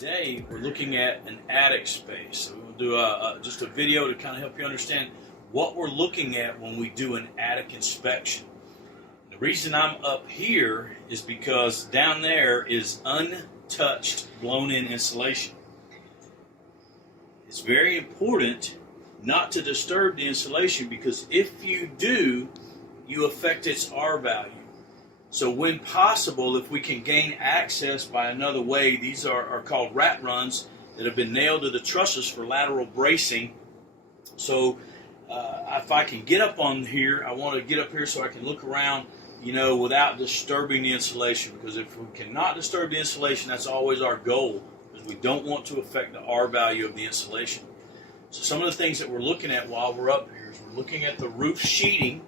Today we're looking at an attic space. So we'll do just a video to kind of help you understand what we're looking at when we do an attic inspection. The reason I'm up here is because down there is untouched blown-in insulation. It's very important not to disturb the insulation, because if you do, you affect its R value. So when possible, if we can gain access by another way, these are called rat runs that have been nailed to the trusses for lateral bracing. So if I can get up on here, I want to get up here so I can look around, without disturbing the insulation. Because if we cannot disturb the insulation, that's always our goal, because we don't want to affect the R value of the insulation. So some of the things that we're looking at while we're up here is we're looking at the roof sheeting.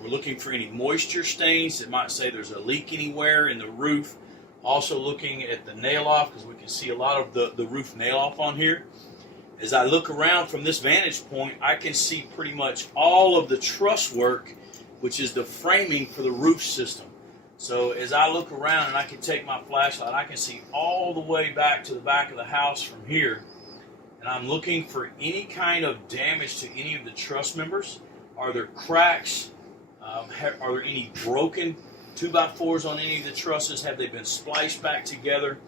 We're looking for any moisture stains that might say there's a leak anywhere in the roof. Also looking at the nail off, because we can see a lot of the roof nail off on here. As I look around from this vantage point, I can see pretty much all of the truss work, which is the framing for the roof system. So as I look around and I can take my flashlight, I can see all the way back to the back of the house from here. And I'm looking for any kind of damage to any of the truss members. Are there cracks? Are there any broken 2x4s on any of the trusses? Have they been spliced back together?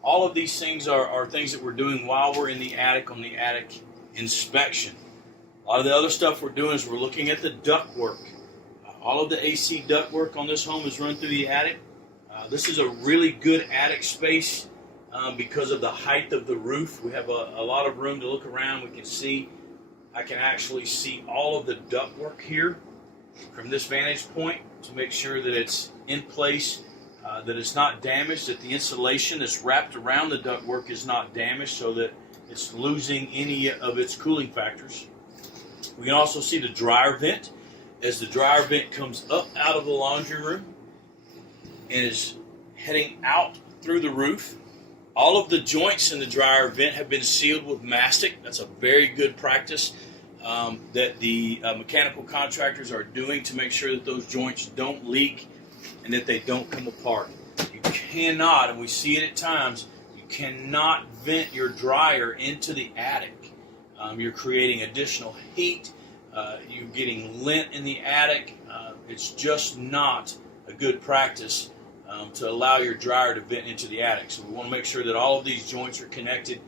All of these things are things that we're doing while we're in the attic on the attic inspection. A lot of the other stuff we're doing is we're looking at the ductwork. All of the AC ductwork on this home is run through the attic. This is a really good attic space because of the height of the roof. We have a lot of room to look around. I can actually see all of the ductwork here from this vantage point to make sure that it's in place, that it's not damaged, that the insulation that's wrapped around the ductwork is not damaged, so that it's losing any of its cooling factors. We can also see the dryer vent. As the dryer vent comes up out of the laundry room and is heading out through the roof, all of the joints in the dryer vent have been sealed with mastic. That's a very good practice that the mechanical contractors are doing to make sure that those joints don't leak and that they don't come apart. You cannot, and we see it at times, you cannot vent your dryer into the attic. You're creating additional heat. You're getting lint in the attic. It's just not a good practice to allow your dryer to vent into the attic. So we want to make sure that all of these joints are connected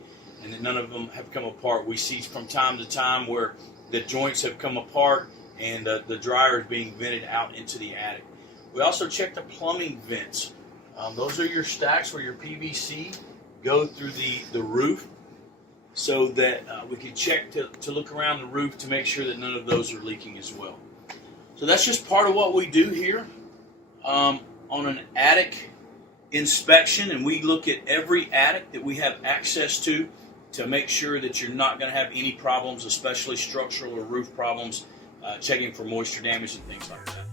and that none of them have come apart. We see from time to time where the joints have come apart and the dryer is being vented out into the attic. We also check the plumbing vents. Those are your stacks where your PVC go through the roof, so that we can check to look around the roof to make sure that none of those are leaking as well. So that's just part of what we do here on an attic inspection, and we look at every attic that we have access to make sure that you're not going to have any problems, especially structural or roof problems, checking for moisture damage and things like that.